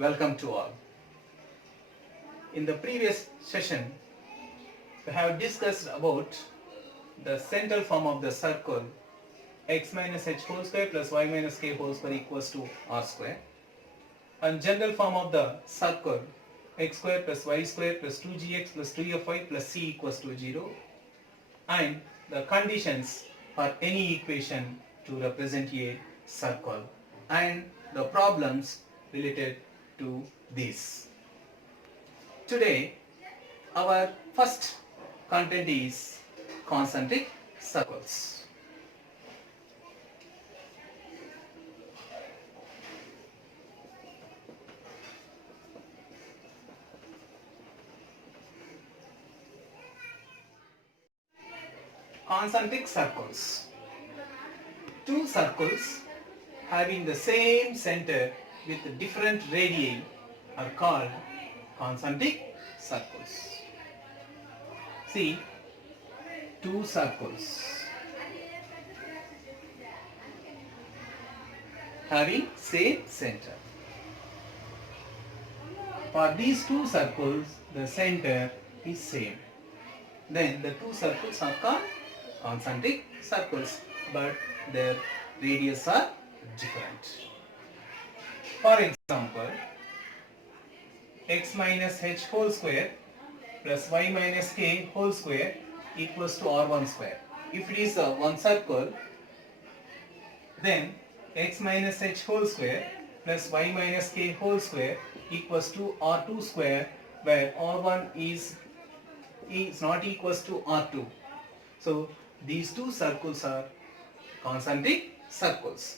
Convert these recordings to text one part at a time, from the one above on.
welcome to all. In the previous session, we have discussed about the central form of the circle x minus h whole square plus y minus k whole square equals to r square, and general form of the circle x square plus y square plus 2gx plus 2fy plus c equals to 0, and the conditions for any equation to represent a circle and the problems related to this. Today our first content is concentric circles. Concentric circles. Two circles having the same center with different radii are called concentric circles. See, two circles having same center. For these two circles, the center is same. Then the two circles are called concentric circles, but their radius are different. For example, x minus h whole square plus y minus k whole square equals to r1 square. If it is one circle, then x minus h whole square plus y minus k whole square equals to r2 square, where r1 is not equals to r2. So these two circles are concentric circles.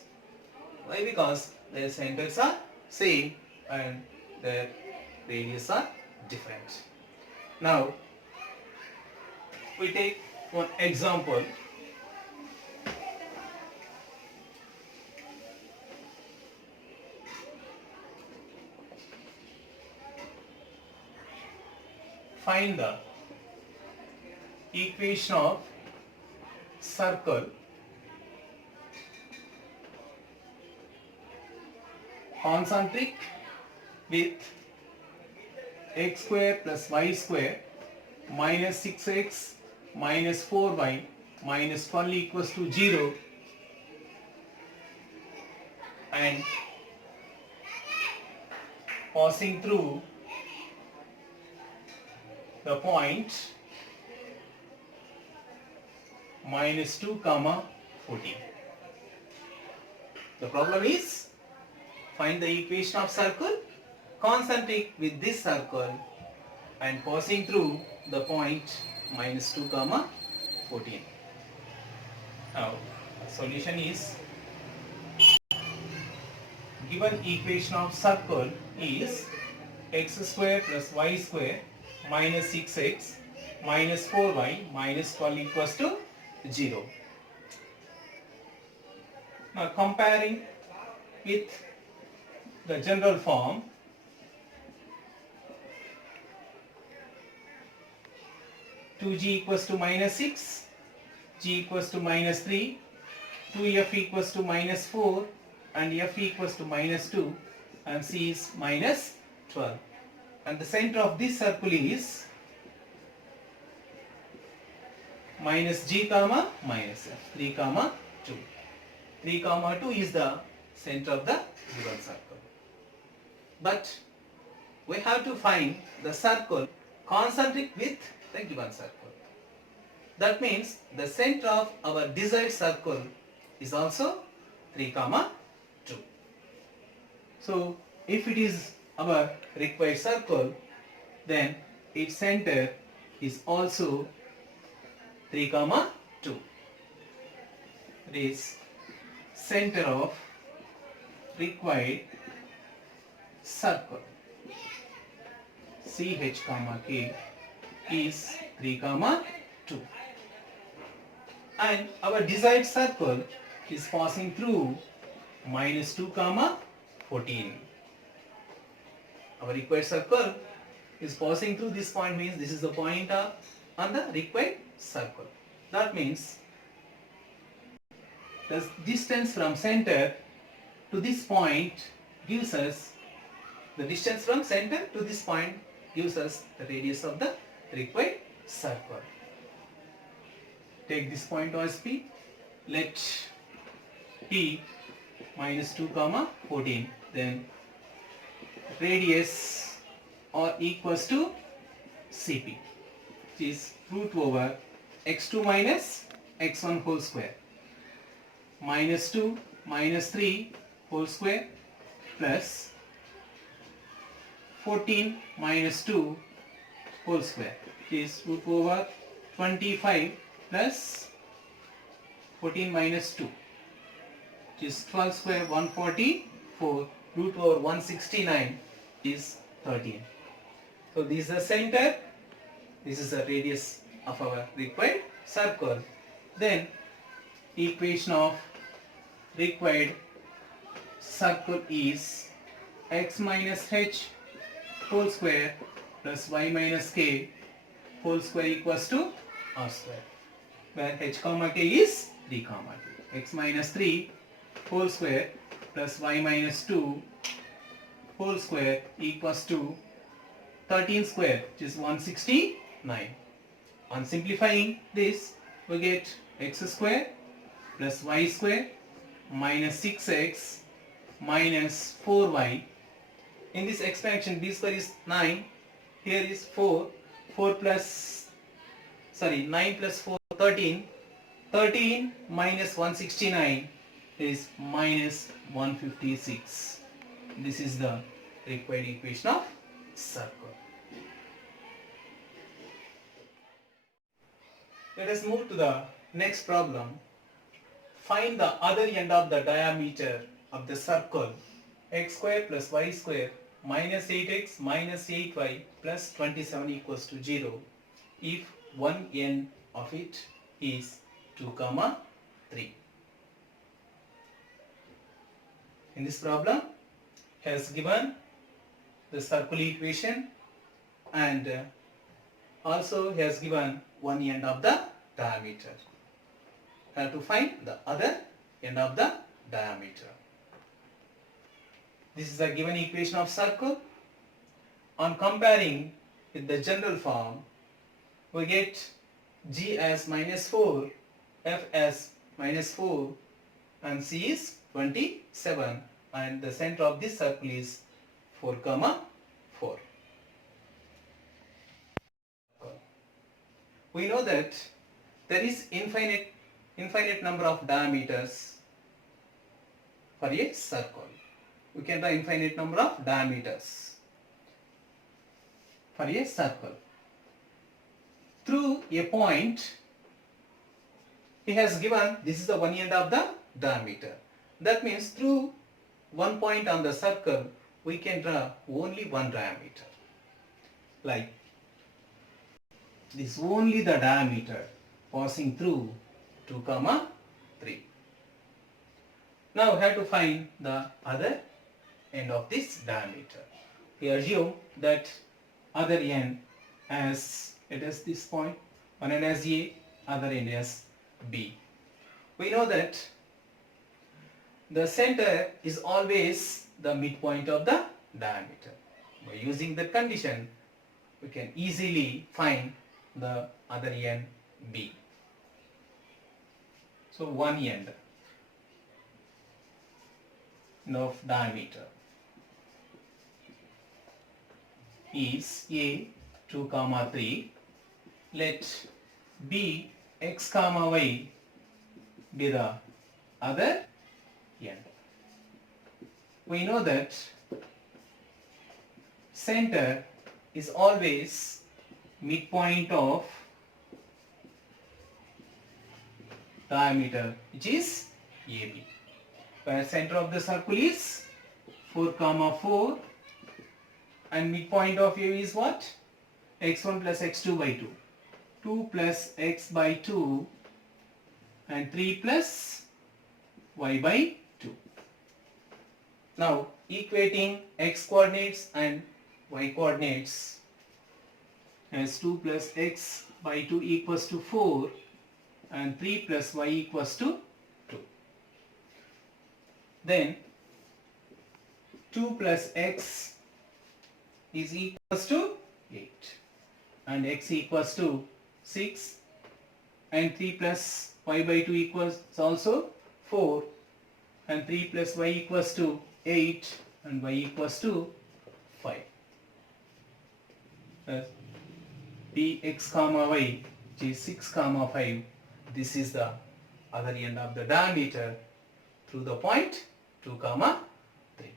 Why? Because their centers are same and their radius are different. Now we take one example. Find the equation of circle concentric with x square plus y square minus 6x minus 4y minus 12 equals to 0, and passing through the point minus 2 comma 14. The problem is find the equation of circle concentric with this circle and passing through the point minus 2 comma 14. Now solution is, given equation of circle is x square plus y square minus 6x minus 4y minus 12 equals to 0. Now comparing with the general form, two g equals to minus 6, g equals to minus 3, 2f equals to minus 4, and f equals to minus 2, and c is minus 12. And the center of this circle is minus g comma minus f, 3 comma 2. 3 comma 2 is the center of the given circle. But we have to find the circle concentric with the given circle. That means the center of our desired circle is also 3 comma 2. So if it is our required circle, then its center is also 3 comma 2. It is center of required circle CH comma K is 3 comma 2, and our desired circle is passing through minus 2 comma 14. Our required circle is passing through this point, means this is the point on the required circle. That means the distance from center to this point gives us The distance from center to this point gives us the radius of the required circle. Take this point as P. Let P minus 2 comma 14. Then radius or equals to Cp, which is root over x2 minus x1 whole square, minus 2 minus 3 whole square plus 14 minus 2 whole square, which is root over 25 plus 14 minus 2, which is 12 square 144, root over 169 is 13. So this is the center, this is the radius of our required circle. Then equation of required circle is x minus h whole square plus y minus k whole square equals to r square, where h comma k is 3 comma 2. X minus 3 whole square plus y minus 2 whole square equals to 13 square, which is 169. On simplifying this, we get x square plus y square minus 6x minus 4y. In this expansion, b square is 9, here is 4, 9 plus 4, 13, 13 minus 169 is minus 156. This is the required equation of circle. Let us move to the next problem. Find the other end of the diameter of the circle x square plus y square minus 8x minus 8y plus 27 equals to 0 if one end of it is 2 comma 3. In this problem, has given the circle equation and also has given one end of the diameter. Have to find the other end of the diameter. This is the given equation of circle. On comparing with the general form, we get g as minus 4, f as minus 4 and c is 27, and the center of this circle is 4 comma 4. We know that there is infinite number of diameters for a circle. We can write infinite number of diameters for a circle. Through a point, he has given this is the one end of the diameter. That means through one point on the circle, we can draw only one diameter. Like this, only the diameter passing through 2 comma 3. Now we have to find the other end of this diameter. We assume that other end as it is this point, one end as A, other end as B. We know that the center is always the midpoint of the diameter. By using the condition, we can easily find the other end B. So one end of diameter is A 2 comma 3. Let B x comma y be the other end. We know that center is always midpoint of diameter, which is AB, where center of the circle is 4 comma 4 and midpoint of AB is what? x1 plus x2 by 2, 2 plus x by 2 and 3 plus y by 2. Now equating x coordinates and y coordinates as 2 plus x by 2 equals to 4 and 3 plus y equals to 2. Then 2 plus x is equals to 8 and x equals to 6 and 3 plus y by 2 equals also 4 and 3 plus y equals to 8 and y equals to 5. Thus, px comma y, which is 6 comma 5, this is the other end of the diameter through the point 2 comma 3.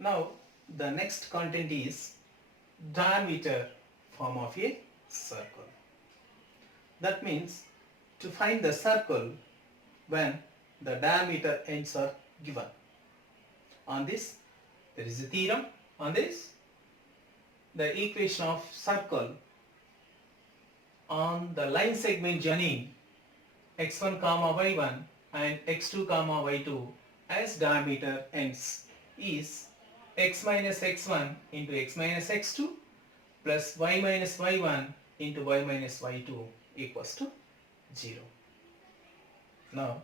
Now the next content is diameter form of a circle. That means to find the circle when the diameter ends are given. On this there is a theorem. On this, the equation of circle on the line segment joining x1 comma y1 and x2 comma y2 as diameter ends is x minus x1 into x minus x2 plus y minus y1 into y minus y2 equals to 0. Now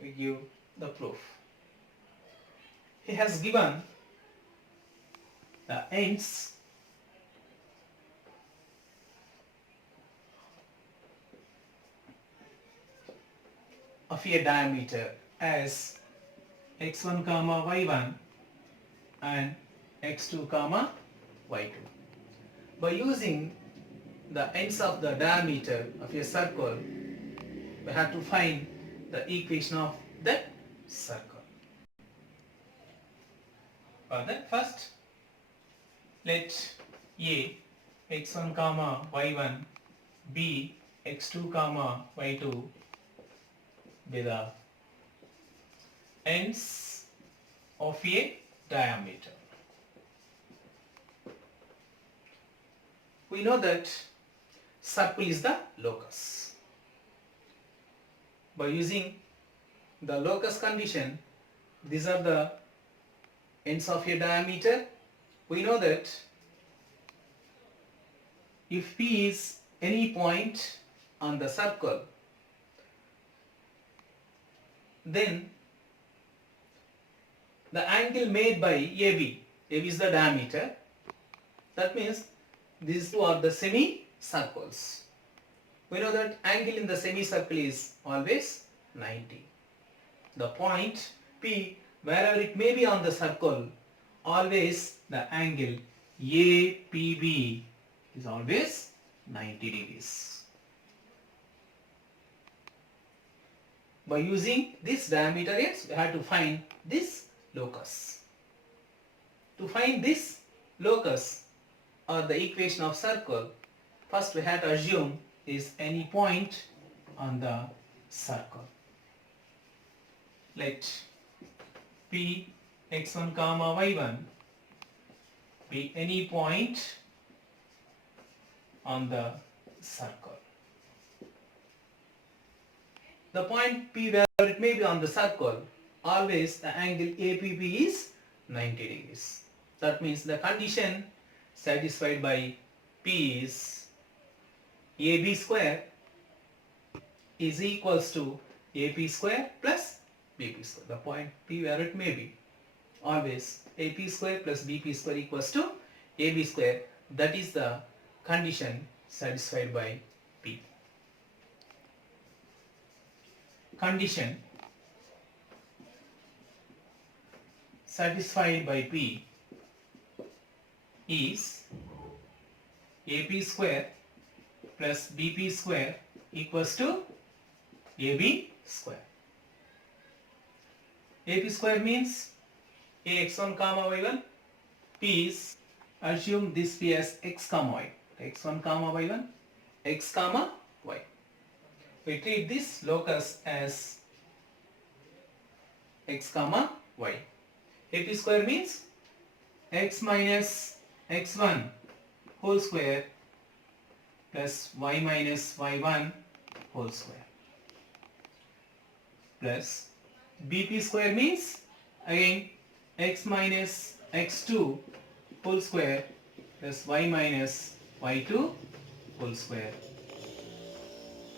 we give the proof. He has given the ends of a diameter as x1 comma y1 and x2 comma y2. By using the ends of the diameter of a circle, we have to find the equation of that circle. For that, first let A x1 comma y1 B x2 comma y2 be the ends of a diameter. We know that circle is the locus. By using the locus condition, these are the ends of a diameter. We know that if P is any point on the circle, then the angle made by AB is the diameter. That means these two are the semicircles. We know that angle in the semicircle is always 90. The point P, wherever it may be on the circle, always the angle APB is always 90 degrees. By using this diameter ends, we have to find this locus. To find this locus or the equation of circle, first we have to assume is any point on the circle. Let P x1 comma y1 be any point on the circle. The point P, wherever it may be on the circle, always the angle APB is 90 degrees. That means the condition satisfied by P is AB square is equals to AP square plus BP square. The point P, where it may be, always AP square plus BP square equals to AB square. That is the condition satisfied by P. Condition satisfied by P is AP square plus BP square equals to AB square. AP square means AX1 comma y1. P is, assume this P as x comma y. X1 comma y1, x comma y. We treat this locus as x comma y. AP square means x minus x1 whole square plus y minus y1 whole square plus BP square means again x minus x2 whole square plus y minus y2 whole square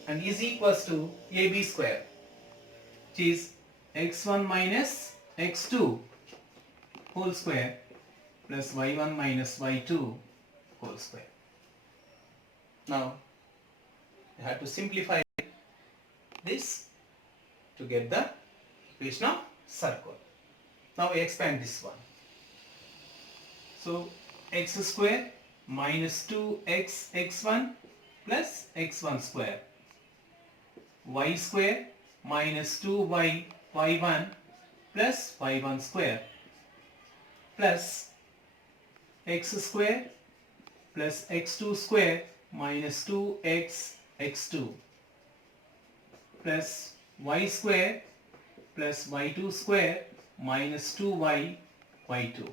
and is equals to AB square, which is x1 minus x2 whole square plus y1 minus y2 whole square. Now you have to simplify this to get the equation of circle. Now we expand this one. So x square minus 2x x1 plus x1 square, y square minus 2y y1 plus y1 square, plus x square plus x2 square minus 2x x2 plus y square plus y2 square minus 2y y2.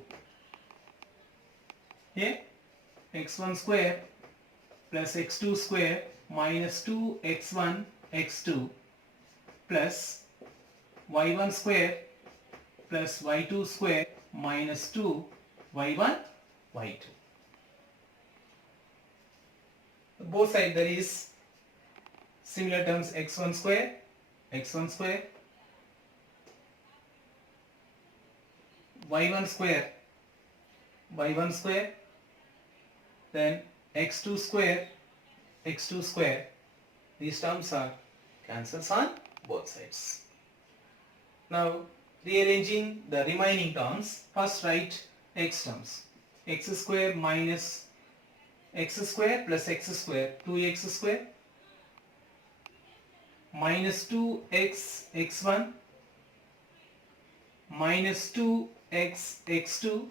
Here x1 square plus x2 square minus 2x1 x2 plus y1 square plus y2 square minus 2 y1 y2. Both sides there is similar terms, x1 square y1 square y1 square, then x2 square x2 square. These terms are cancels on both sides. Now rearranging the remaining terms, first write x terms. X square minus x square plus x square, 2x square minus 2x x1 minus 2x x2.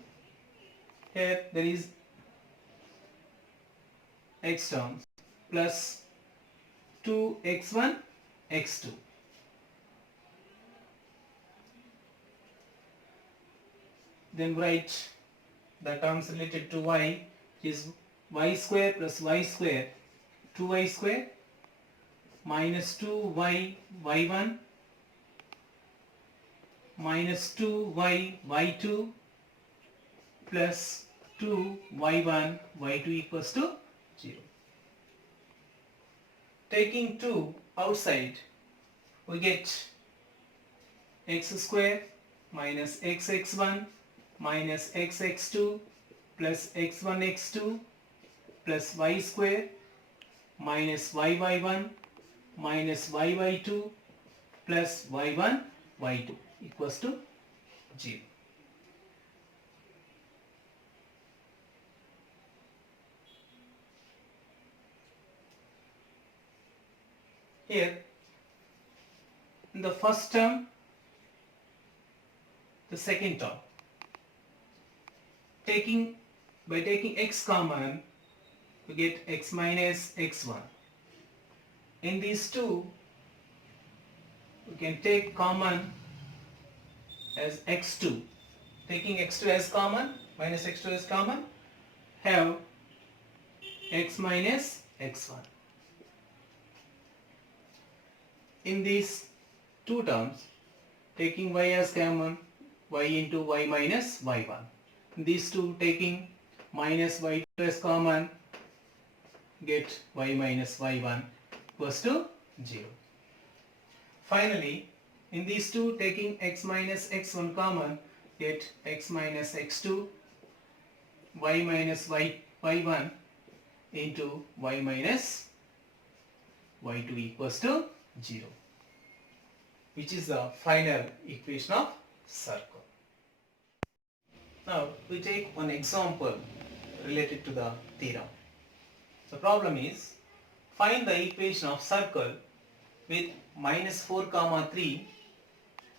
Here there is x terms plus 2x1 x2. Then write the terms related to y, is y square plus y square, 2y square minus 2y y1 minus 2y y2 plus 2y1 y2 equals to 0. Taking 2 outside, we get x square minus x x1 minus x x2 plus x1 x2 plus y square minus y y1 minus y y2 plus y1 y2 equals to 0. Here in the first term, the second term, by taking x common, we get x minus x1. In these two, we can take common as x2. Taking x2 as common, minus x2 as common, have x minus x1. In these two terms, taking y as common, y into y minus y1. These two taking minus y2 as common, get y minus y1 equals to 0. Finally, in these two taking x minus x1 common, get x minus x2, y minus y1 into y minus y2 equals to 0, which is the final equation of circle. Now we take one example related to the theorem. The problem is, find the equation of circle with minus 4 comma 3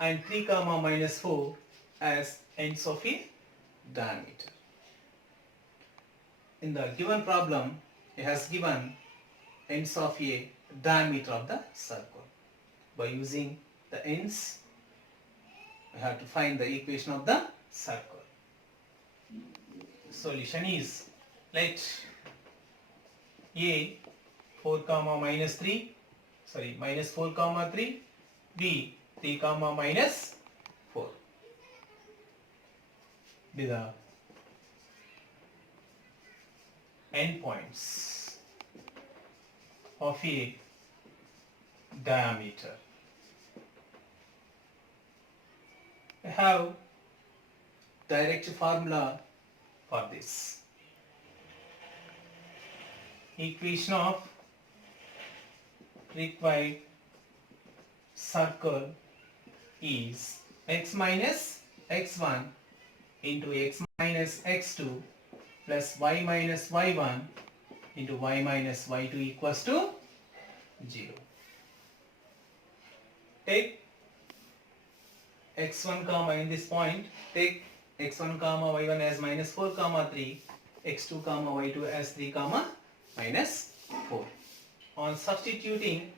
and 3 comma minus 4 as ends of a diameter. In the given problem, it has given ends of a diameter of the circle. By using the ends, we have to find the equation of the circle. Solution is, let A 4 comma minus 3, minus 4 comma 3, B 3 comma minus 4 be the endpoints of a diameter. We have direct formula for this. Equation of required circle is x minus x1 into x minus x2 plus y minus y1 into y minus y2 equals to 0. Take x1 comma in this point, take x1 comma y1 as minus 4 comma 3, x2 comma y2 as 3 comma minus 4. On substituting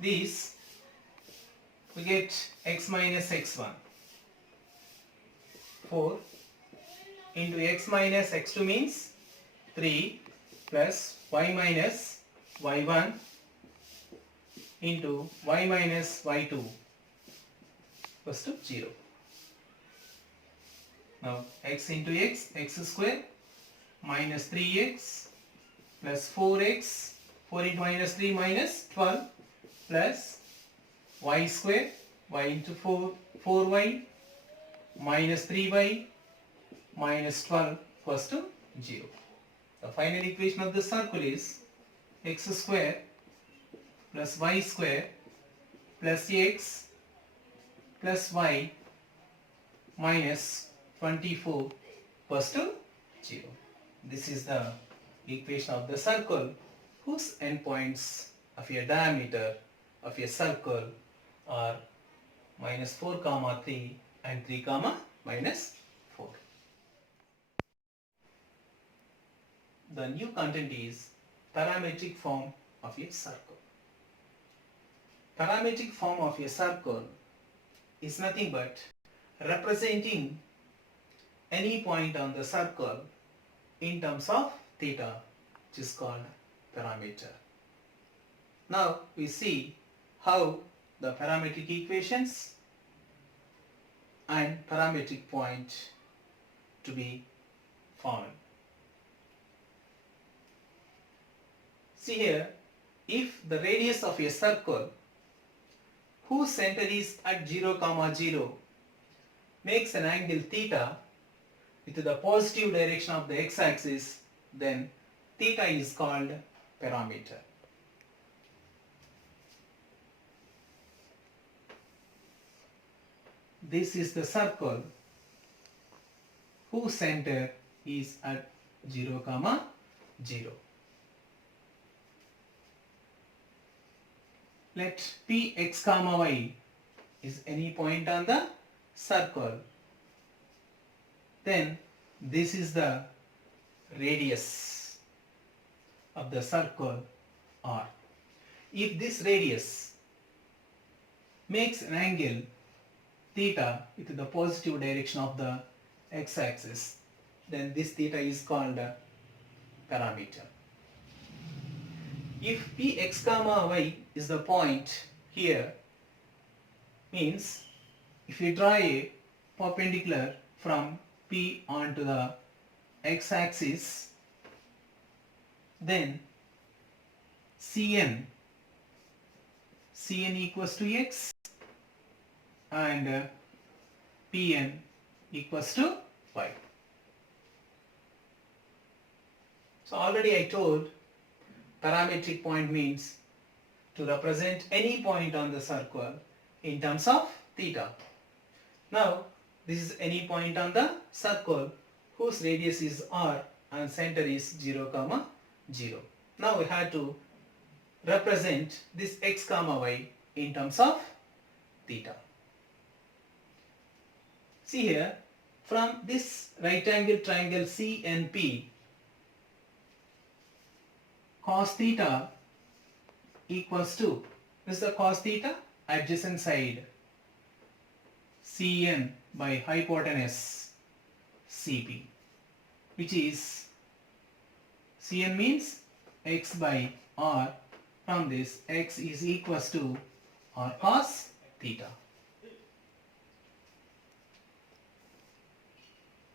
these, we get x minus x1 4 into x minus x2 means 3 plus y minus y1 into y minus y2 equals to 0. Now x into x square minus 3x plus 4x, 4 into minus 3 minus 12 plus y square, y into 4, 4y minus 3y minus 12 equals to 0. The final equation of the circle is x square plus y square plus x plus y minus 24 equals to 0. This is the equation of the circle whose endpoints of your diameter of your circle are minus 4 comma 3 and 3 comma minus 4. The new content is parametric form of a circle. Parametric form of a circle is nothing but representing any point on the circle in terms of theta, which is called parameter. Now we see how the parametric equations and parametric point to be found. See here, if the radius of a circle whose center is at 0 comma 0 makes an angle theta with the positive direction of the x-axis, then theta is called parameter. This is the circle whose center is at 0 comma 0. Let Px comma y is any point on the circle. Then this is the radius of the circle R. If this radius makes an angle theta with the positive direction of the x-axis, then this theta is called parameter. If Px comma y is the point here, means if you draw a perpendicular from P onto the x-axis, then Cn equals to x and Pn equals to y. So already I told parametric point means to represent any point on the circle in terms of theta. Now this is any point on the circle whose radius is r and center is 0 comma 0. Now we have to represent this x comma y in terms of theta. See here, from this right angle triangle CNP, cos theta equals to, this is the cos theta, adjacent side Cn by hypotenuse Cp, which is Cn means x by r. From this, x is equals to r cos theta.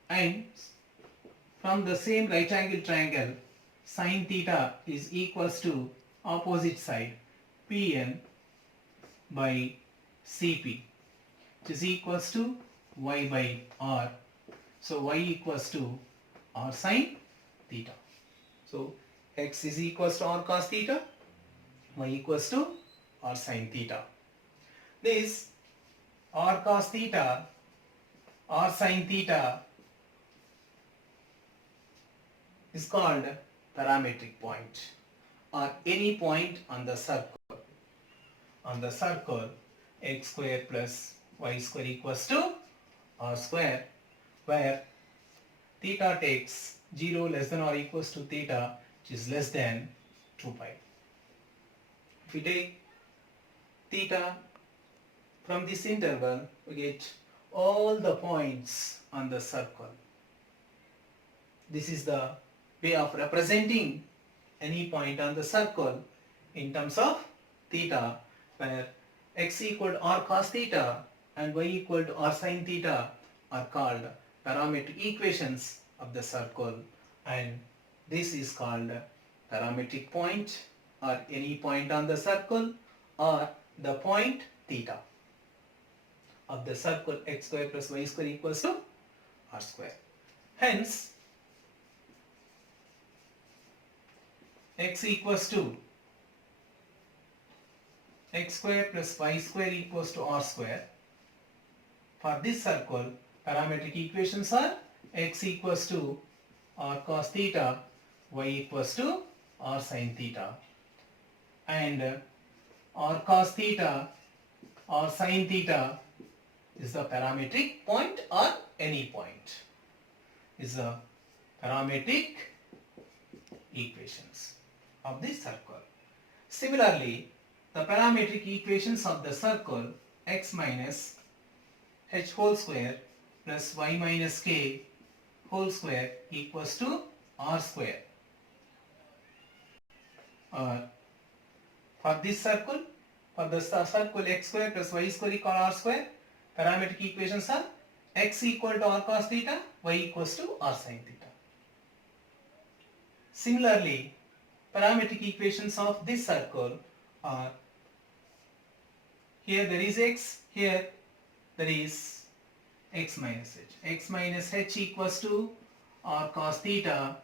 And from the same right angle triangle, sin theta is equals to opposite side Pn by Cp, which is equals to y by r So y equals to r sine theta. So x is equals to r cos theta, y equals to r sine theta. This r cos theta, r sine theta is called parametric point, or any point on the circle. On the circle, x square plus y square equals to r square, where theta takes 0 less than or equals to theta, which is less than 2 pi. If we take theta from this interval, we get all the points on the circle. This is the way of representing any point on the circle in terms of theta, where x equal to r cos theta and y equal to r sin theta are called parametric equations of the circle, and this is called parametric point, or any point on the circle, or the point theta of the circle x square plus y square equals to r square. Hence, x equals to x square plus y square equals to r square. For this circle, parametric equations are x equals to r cos theta, y equals to r sin theta, and r cos theta, r sin theta is the parametric point, or any point is the parametric equations of this circle. Similarly, the parametric equations of the circle x minus h whole square plus y minus k whole square equals to r square. For this circle, for the circle x square plus y square equal r square, parametric equations are x equal to r cos theta, y equals to r sin theta. Similarly, parametric equations of this circle are, here there is x, here there is x minus h. X minus h equals to r cos theta,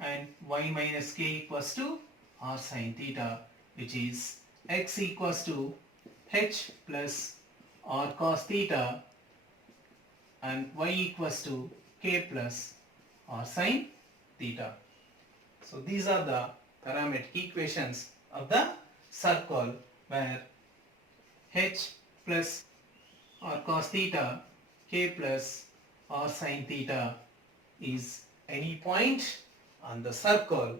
and y minus k equals to r sin theta, which is x equals to h plus r cos theta and y equals to k plus r sin theta. So these are the parametric equations of the circle, where h plus r cos theta, k plus r sin theta is any point on the circle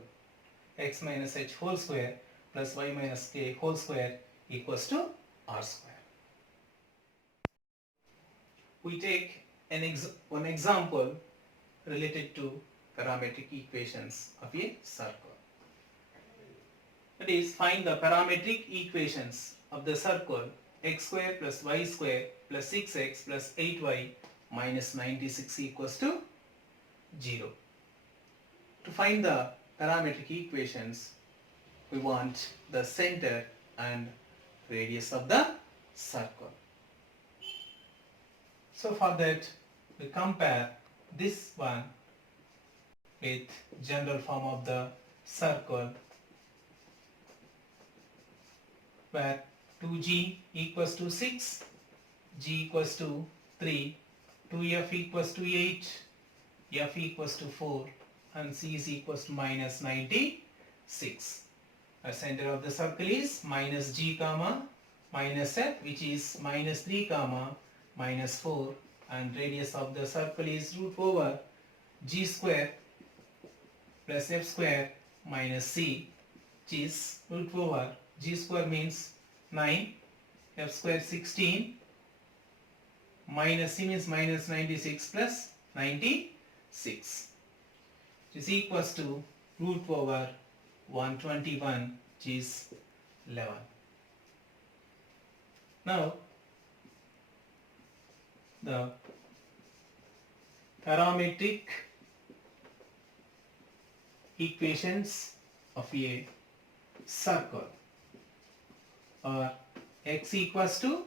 x minus h whole square plus y minus k whole square equals to r square. We take one example related to parametric equations of a circle. That is, find the parametric equations of the circle x square plus y square plus 6x plus 8y minus 96 equals to 0. To find the parametric equations, we want the center and radius of the circle. So for that, we compare this one with general form of the circle, where 2g equals to 6, g equals to 3, 2f equals to 8, f equals to 4, and c is equals to minus 96. The center of the circle is minus g comma minus f, which is minus 3 comma minus 4, and radius of the circle is root over g square plus f square minus c, which is root over g square means 9, f square 16, minus c means minus 96 plus 96, which is equals to root over 121, which is 11. Now, the parametric equations of a circle are x equals to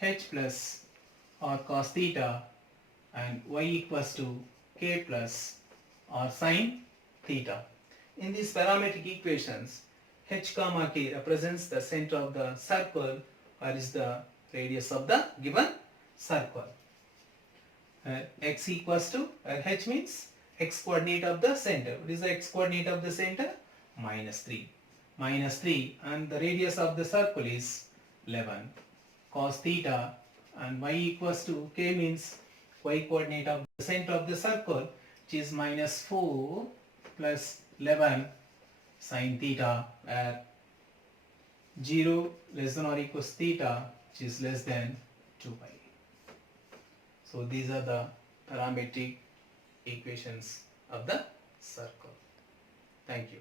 h plus r cos theta, and y equals to k plus or sine theta. In these parametric equations, h comma k represents the center of the circle or is the radius of the given circle. X equals to h means x coordinate of the center. What is the x coordinate of the center? Minus 3. Minus 3 and the radius of the circle is 11 cos theta, and y equals to k means y coordinate of the center of the circle, which is minus 4 plus 11 sin theta, where 0 less than or equals theta, which is less than 2 pi. So these are the parametric equations of the circle. Thank you.